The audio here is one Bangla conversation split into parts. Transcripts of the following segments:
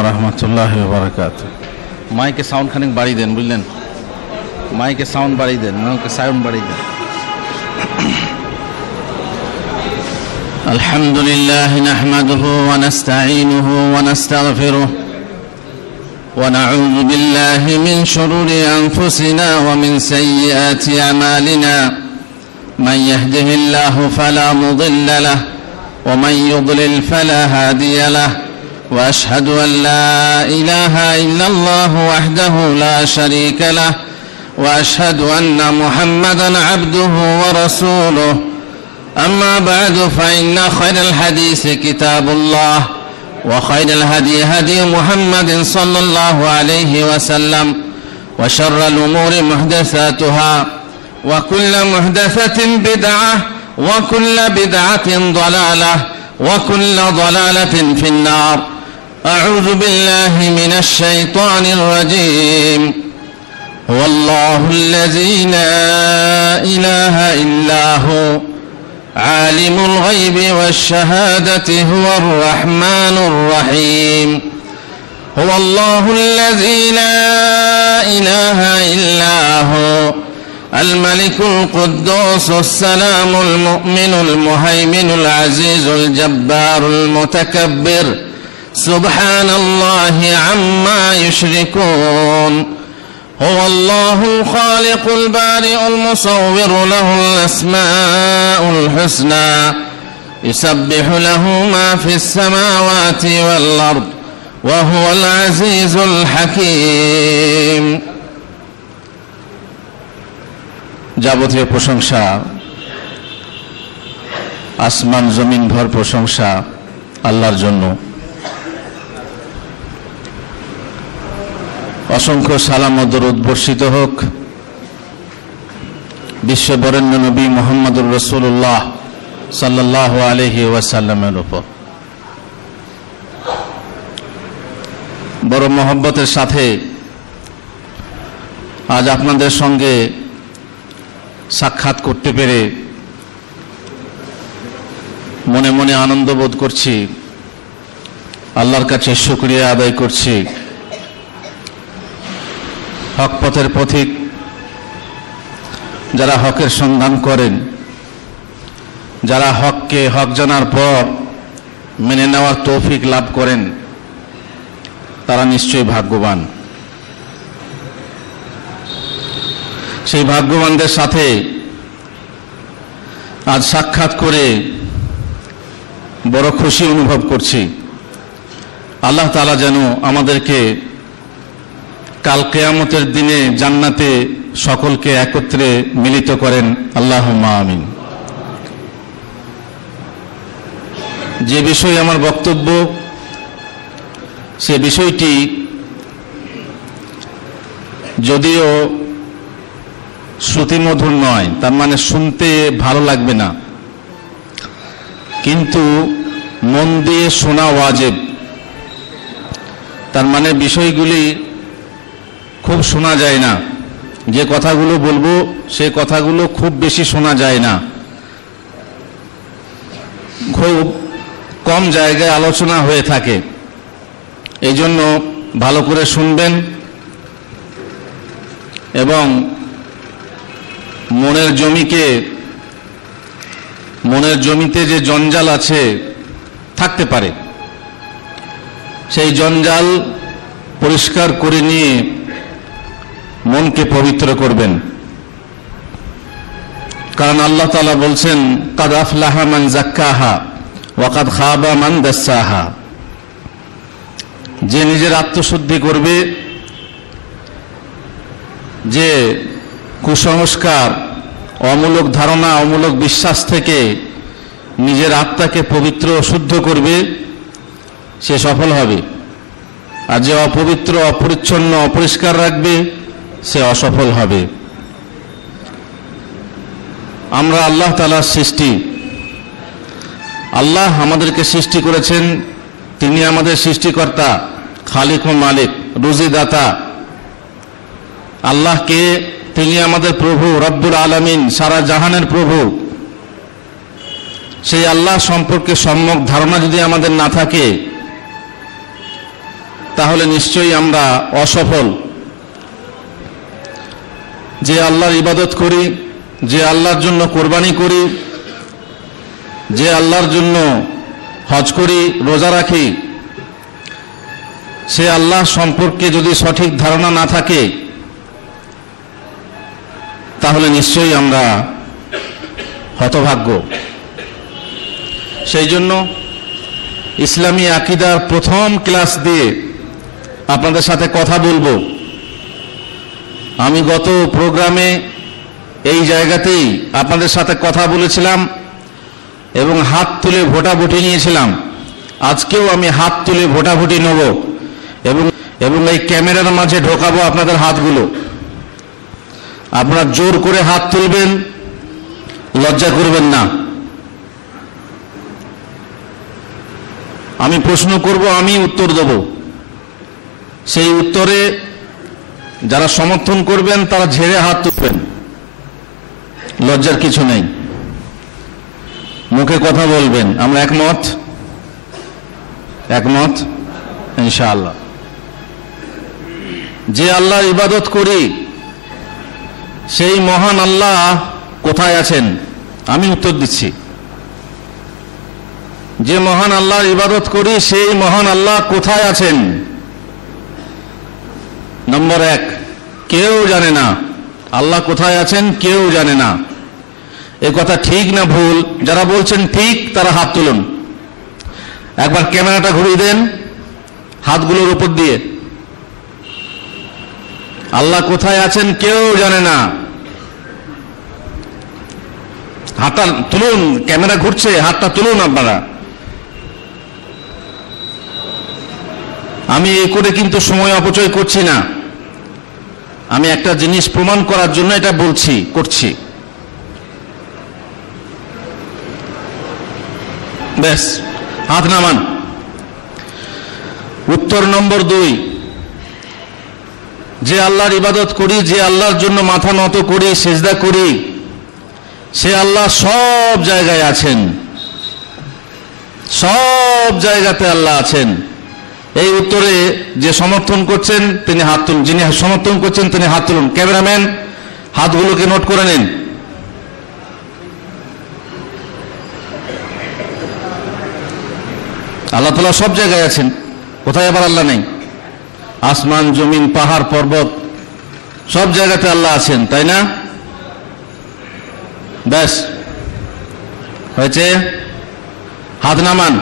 ওয়া রাহমাতুল্লাহি ওয়া বারাকাতুহু। মাইকে সাউন্ড খানিক বাড়িয়ে দেন, বুঝলেন? মাইকে সাউন্ড বাড়িয়ে দেন, মাইকে সাউন্ড বাড়িয়ে দেন। আলহামদুলিল্লাহ নাহমাদুহু ওয়া নাস্তাঈনুহু ওয়া নাস্তাগফিরুহু ওয়া নাউযু বিল্লাহি মিন শুরুরি আনফুসিনা ওয়া মিন সাইয়্যাতি আমালিনা মান ইয়াহদিহিল্লাহু ফালা মুদিল্লা লাহু ওয়া মান ইউদ্লিল ফালা হাদিয়া লাহু ওয়া আশহাদু আন লা ইলাহা ইল্লাল্লাহু ওয়াহদাহু লা শারীকা লাহু ওয়া আশহাদু আন্না মুহাম্মাদান আবদুহু ওয়া রাসূলুহু أما بعد فإن خير الحديث كتاب الله وخير الهدي هدي محمد صلى الله عليه وسلم وشر الأمور محدثاتها وكل محدثة بدعة وكل بدعة ضلالة وكل ضلالة في النار. أعوذ بالله من الشيطان الرجيم. هو الله الذي لا إله إلا هو عالم الغيب والشهادة هو الرحمن الرحيم. هو الله الذي لا إله إلا هو الملك القدوس السلام المؤمن المهيمن العزيز الجبار المتكبر سبحان الله عما يشركون. هو الله الخالق البارئ المصور له الأسماء الحسنى يسبح له ما في السماوات والأرض وهو العزيز الحكيم. যাবতীয় প্রশংসা, আসমান জমিন ভর প্রশংসা আল্লাহর জন্য। অসংখ্য সালাম ও দরুদ বর্ষিত হোক বিশ্ববরেণ্য নবী মুহাম্মদুর রাসূলুল্লাহ সাল্লাল্লাহু আলাইহি ওয়াসাল্লামের উপর। বড় মহব্বতের সাথে আজ আপনাদের সঙ্গে সাক্ষাৎ করতে পেরে মনে মনে আনন্দ বোধ করছি, আল্লাহর কাছে শুকরিয়া আদায় করছি। হক পথের পথিক যারা হকের সন্ধান করেন, যারা হককে হক জানার পর মেনে নেওয়ার তৌফিক লাভ করেন, তারা নিশ্চয়ই ভাগ্যবান। সেই ভাগ্যবানদের সাথে আজ সাক্ষাৎ করে বড় খুশি অনুভব করছি। আল্লাহ তাআলা যেন আমাদেরকে কাল কিয়ামতের দিনে জান্নাতে সকলকে একত্রে মিলিত করেন, আল্লাহুম্মা আমিন। যে বিষয়ে আমার বক্তব্য, সে বিষয়টি যদিও শ্রুতিমধুর নয়, তার মানে শুনতে ভালো লাগবে না, কিন্তু মন দিয়ে শোনা ওয়াজিব। তার মানে বিষয়গুলি খুব শোনা যায় না, যে কথাগুলো বলবো সে কথাগুলো খুব বেশি শোনা যায় না, খুব কম জায়গায় আলোচনা হয়ে থাকে। এই জন্য ভালো করে শুনবেন এবং মনের জমিতে যে জঞ্জাল আছে থাকতে পারে, সেই জঞ্জাল পরিষ্কার করে নিয়ে মনকে পবিত্র করবেন। কারণ আল্লাহ তাআলা বলছেন, কাদ আফলাহা মান যাক্কাহা ওয়া কাদ খাবা মান দাসসাহা। যে নিজের আত্মশুদ্ধি করবে, যে কুসংস্কার, অমূলক ধারণা, অমূলক বিশ্বাস থেকে নিজের আত্মাকে পবিত্র ও শুদ্ধ করবে, সে সফল হবে। আর যে অপবিত্র, অপরিচ্ছন্ন, অপরিষ্কার রাখবে, সে অসফল হবে। আমরা আল্লাহ তাআলার সৃষ্টি। আল্লাহ আমাদেরকে সৃষ্টি করেছেন, তিনি আমাদের সৃষ্টিকর্তা, খালিক ও মালিক, রুজিদাতা। আল্লাহকে তিনি আমাদের প্রভু, রব্বুল আলামিন, সারা জাহানের প্রভু। সেই আল্লাহ সম্পর্কে সম্যক ধারণা যদি আমাদের না থাকে, তাহলে নিশ্চয়ই আমরা অসফল। যে আল্লাহর ইবাদত করি, যে আল্লাহর জন্য কোরবানি করি, যে আল্লাহর জন্য হজ করি, রোজা রাখি, সে আল্লাহ সম্পর্কে যদি সঠিক ধারণা না থাকে তাহলে নিশ্চয়ই আমরা হতভাগ্য। সেই জন্য ইসলামী আকীদার প্রথম ক্লাস দিয়ে আপনাদের সাথে কথা বলবো। আমি গত প্রোগ্রামে এই জায়গাতেই আপনাদের সাথে কথা বলেছিলাম এবং হাত তুলে ভোটাভুটি নিয়েছিলাম। আজকেও আমি হাত তুলে ভোটাভুটি নেব এবং এই ক্যামেরার মাঝে ঢোকাবো আপনাদের হাতগুলো। আপনারা জোর করে হাত তুলবেন, লজ্জা করবেন না। আমি প্রশ্ন করব, আমি উত্তর দেব। সেই উত্তরে যারা সমর্থন করবেন তারা ঝেড়ে হাত তুলবেন, লজ্জার কিছু নেই। মুখে কথা বলবেন, আমরা একমত? একমত ইনশাআল্লাহ। যে আল্লাহর ইবাদত করি সেই মহান আল্লাহ কোথায় আছেন? আমি উত্তর দিচ্ছি। যে মহান আল্লাহর ইবাদত করি সেই মহান আল্লাহ কোথায় আছেন? নম্বর এক, কেউ জানে না আল্লাহ কোথায় আছেন, কেউ জানে না। এ কথা ঠিক না ভুল? যারা বলছেন ঠিক তারা হাত তুলুন। একবার ক্যামেরাটা ঘুরিয়ে দেন হাতগুলোর উপর দিয়ে। আল্লাহ কোথায় আছেন কেউ জানে না। হাতটা তুলুন, ক্যামেরা ঘুরছে, হাতটা তুলুন আপনারা। আমি এই করে কিন্তু সময় অপচয় করছি না, আমি একটা জিনিস প্রমাণ করার জন্য এটা করছি। ব্যাস, হাত নামান। উত্তর নম্বর 2, যে আল্লাহর ইবাদত করি, যে আল্লাহর জন্য মাথা নত করি, সিজদা করি, সে আল্লাহ সব জায়গায় আছেন। সব জায়গাতে আল্লাহ আছেন। এই উত্তরে যে সমর্থন করছেন তিনি হাত তুলুন। যিনি সমর্থন করছেন তিনি হাত তুলুন। ক্যামেরাম্যান হাতগুলোকে নোট করে নিন। আল্লাহ তাআলা সব জায়গায় আছেন, কোথায় আবার আল্লাহ নেই? আসমান, জমিন, পাহাড়, পর্বত সব জায়গাতে আল্লাহ আছেন, তাই না? ব্যাস, হয়েছে? হাত নামান।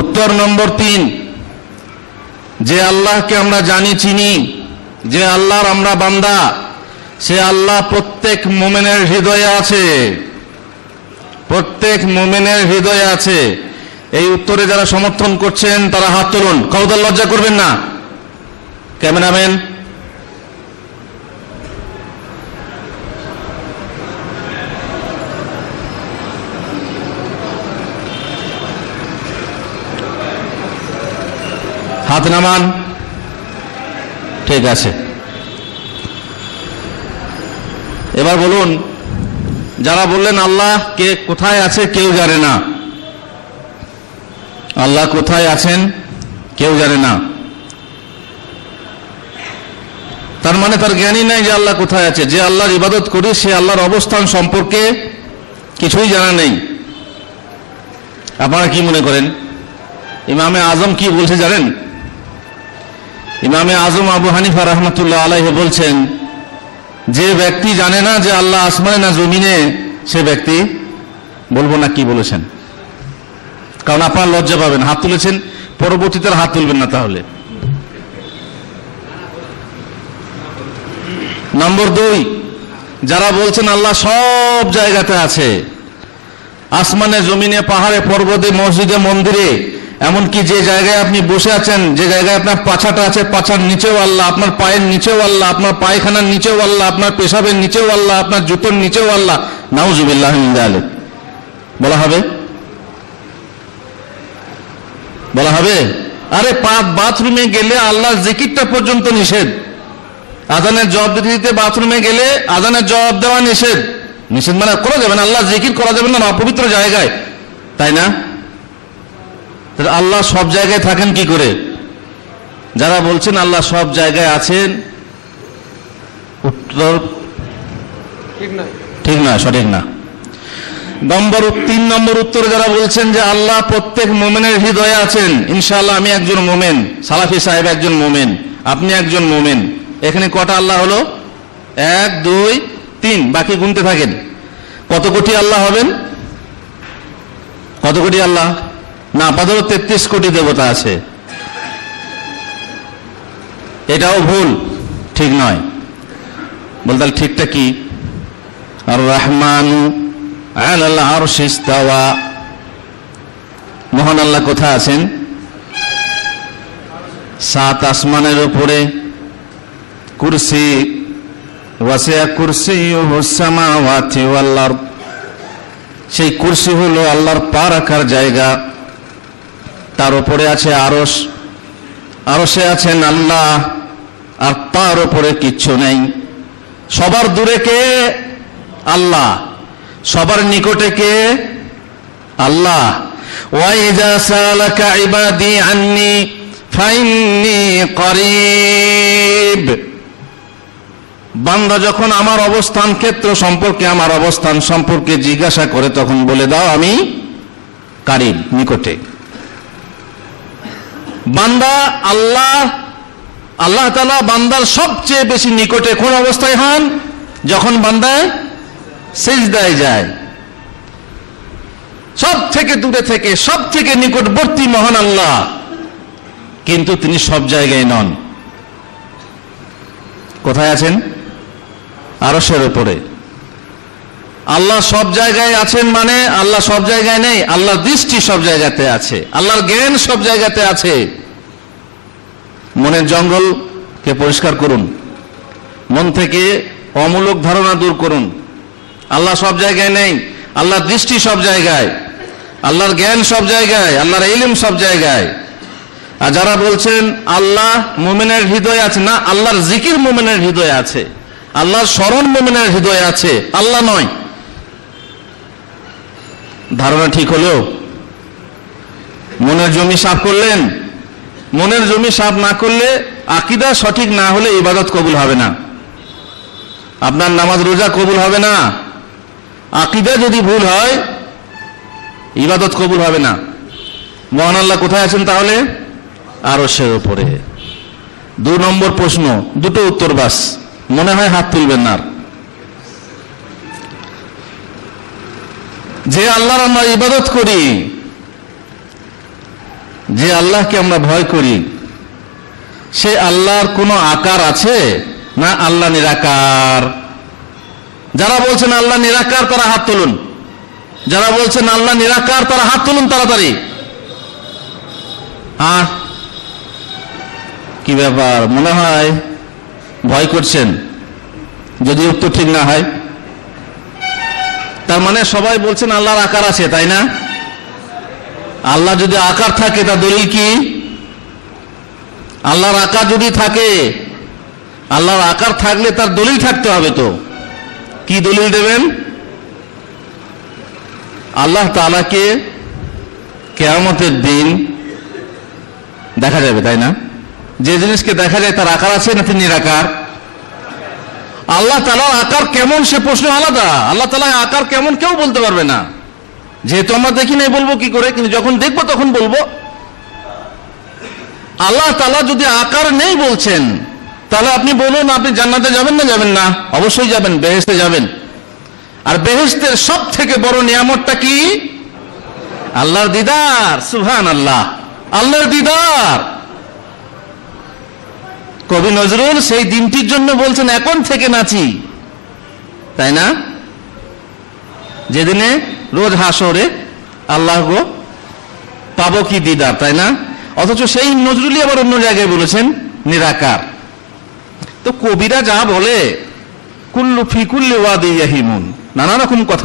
উত্তর নম্বর 3, যে আল্লাহকে আমরা জানি, চিনি, যে আল্লাহর আমরা বান্দা, সে আল্লাহ প্রত্যেক মুমিনের হৃদয়ে আছে। প্রত্যেক মুমিনের হৃদয়ে আছে। এই উত্তরে যারা সমর্থন করছেন তারা হাত তুলুন। খবরদার লজ্জা করবেন না। ক্যামেরাম্যান হাত নামান। ঠিক আছে, এবার বলুন, যারা বললেন আল্লাহ কে কোথায় আছে কেউ জানে না, আল্লাহ কোথায় আছেন কেউ জানে না, তার মানে তার জ্ঞানই নাই যে আল্লাহ কোথায় আছে। যে আল্লাহর ইবাদত করি সে আল্লাহর অবস্থান সম্পর্কে কিছুই জানা নেই। আপনারা কি মনে করেন ইমামে আজম কি বলছে জানেন? ইমামে আজম আবু হানিফা রাহমাতুল্লাহ আলাইহি বলছেন, যে ব্যক্তি জানে না যে আল্লাহ আসমানে না জমিনে, সে ব্যক্তি, বলবো না কি বলেছেন, কারণ আপনারা লজ্জা পাবেন। হাত তুলেছেন, পরবর্তীতে হাত তুলবেন না তাহলে। নম্বর 2, যারা বলছেন আল্লাহ সব জায়গাতে আছে, আসমানে, জমিনে, পাহাড়ে, পর্বতে, মসজিদে, মন্দিরে, এমনকি যে জায়গায় আপনি বসে আছেন, যে জায়গায় আপনার পাছাটা আছে, পাছার নিচেও আল্লাহ, আপনার পায়ের নিচেও আল্লাহ, আপনার পায়খানার নিচেও আল্লাহ, আপনার পেশাবের নিচেও আল্লাহ, আপনার জুতোর নিচেও আল্লাহ। নাউজুবিল্লাহ মিন যালিক বলা হবে? বলা হবে? আরে বাথরুমে গেলে আল্লাহর জিকিরটা পর্যন্ত নিষেধ। আজানের জবাব দিতে দিতে বাথরুমে গেলে আজানের জবাব দেওয়া নিষেধ। নিষেধ মানে করা যাবে না, আল্লাহ জিকির করা যাবে না অপবিত্র জায়গায়, তাই না? তাহলে আল্লাহ সব জায়গায় থাকেন কি করে? যারা বলছেন আল্লাহ সব জায়গায় আছেন, উত্তর ঠিক না, সঠিক না। 3 নম্বর উত্তর যারা বলছেন যে আল্লাহ প্রত্যেক মোমেনের হৃদয়ে আছেন, ইনশাআল্লাহ আমি একজন মোমেন, সালাফি সাহেব একজন মোমেন, আপনি একজন মোমেন, এখানে কটা আল্লাহ হলো? 1 2 3, বাকি গুনতে থাকেন। কত কোটি আল্লাহ হবেন? কত কোটি আল্লাহ? না, আপাতত 33 কোটি দেবতা আছে। এটাও ভুল, ঠিক নয়। বলতে ঠিকটা কি? আর রহমানু আলাল আরশি ইস্তাওয়া, মহান আল্লাহ কোথায় আছেন? 7 আসমানের উপরে। কুরসি ওয়াসিয়া কুরসিয়ুহুস সামাওয়াতি ওয়াল আরদ, সেই কুরসি হলো আল্লাহর পা রাখার জায়গা, তার উপরে আছে আরশ, আরশে আছেন আল্লাহ, আর তার উপরে কিচ্ছু নেই। সবার দূরে কে? আল্লাহ। সবার নিকটে কে? আল্লাহ। ওয়া ইযা সালাকা ইবাদি আন্নী ফাইন্নী করিব, বান্দা যখন আমার অবস্থান ক্ষেত্র সম্পর্কে, আমার অবস্থান সম্পর্কে জিজ্ঞাসা করে, তখন বলে দাও আমি কারিব, নিকটে। বান্দা আল্লাহ তাআলা বান্দার সবচেয়ে বেশি নিকটে কোন অবস্থায় হন? যখন বান্দা সিজদায় যায়। সব থেকে দূরে থেকে সব থেকে নিকটবর্তী মহান আল্লাহ, কিন্তু তিনি সব জায়গায় নন। কোথায় আছেন? আরশের উপরে। আল্লাহ সব জায়গায় আছেন মানে আল্লাহ সব জায়গায় নেই, আল্লাহর দৃষ্টি সব জায়গাতে আছে, আল্লাহর জ্ঞান সব জায়গাতে আছে। মনের জঙ্গলকে পরিষ্কার করুন, মন থেকে অমূলক ধারণা দূর করুন। আল্লাহ সব জায়গায় নেই, আল্লাহর দৃষ্টি সব জায়গায়, আল্লাহর জ্ঞান সব জায়গায়, আল্লাহর ইলম সব জায়গায়। আর যারা বলছেন আল্লাহ মুমিনের হৃদয়ে আছে, না, আল্লাহর জিকির মুমিনের হৃদয়ে আছে, আল্লাহর স্মরণ মুমিনের হৃদয়ে আছে, আল্লাহ নয়। ধারণা ঠিক হলো? মনের জমি সাফ করলেন। মনের জমি সাফ না করলে, আকীদা সঠিক না হলে ইবাদত কবুল হবে না, আপনার নামাজ রোজা কবুল হবে না। আকীদা যদি ভুল হয়, ইবাদত কবুল হবে না। মহান আল্লাহ কোথায় আছেন তাহলে? আরশের উপরে। 2 নম্বর প্রশ্ন, দুটো উত্তর বাস, মনে হয় হাত তুলবেন না। যে আল্লাহর আমরা ইবাদত করি, যে আল্লাহকে আমরা ভয় করি, সে আল্লাহর কোনো আকার আছে না? আল্লাহ নিরাকার। যারা বলছেন আল্লাহ নিরাকার তারা হাত তুলুন। যারা বলছেন আল্লাহ নিরাকার তারা হাত তুলুন তাড়াতাড়ি। কি ব্যাপার, মনে হয় ভয় করছেন যদি উত্তর ঠিক না হয়? তার মানে সবাই বলছেন আল্লাহর আকার আছে, তাই না? আল্লাহ যদি আকার থাকে তার দলিল কি? আল্লাহর আকার যদি থাকে, আল্লাহর আকার থাকলে তার দলিল থাকতে হবে। তো কি দলিল দেবেন? আল্লাহ তাআলাকে কিয়ামতের দিন দেখা যাবে, তাই না? যে জিনিসকে দেখা যায় তার আকার আছে না তিনি নিরাকার? আল্লাহ তাআলার আকার কেমন সে প্রশ্ন আলাদা। আল্লাহ তাআলার আকার কেমন কেউ বলতে পারবে না, যেহেতু আমরা দেখি নাই বলবো কি করে, কিন্তু যখন দেখবো তখন বলবো। আল্লাহ তাআলা যদি আকার নেই বলছেন, তাহলে আপনি বলুন আপনি জান্নাতে যাবেন না যাবেন না? অবশ্যই যাবেন, বেহেশতে যাবেন। আর বেহেশতের সব থেকে বড় নিয়ামতটা কি? আল্লাহর দিদার। সুবহানাল্লাহ, আল্লাহর দিদার। কবি নজরুল সেই দিনটির জন্য বলছেন এখন থেকে নাচি, তাই না? যেদিনে রোজ হাসরে আল্লাহ গো পাবো কি দিদার, তাই না? অথচ সেই নজরুলই আবার অন্য জায়গায় বলেছেন নিরাকার। তো কবিরা যা বলে কুল্লু ফি কুল্লি ওয়াদি ইয়াহিমুন, নানা রকম কথা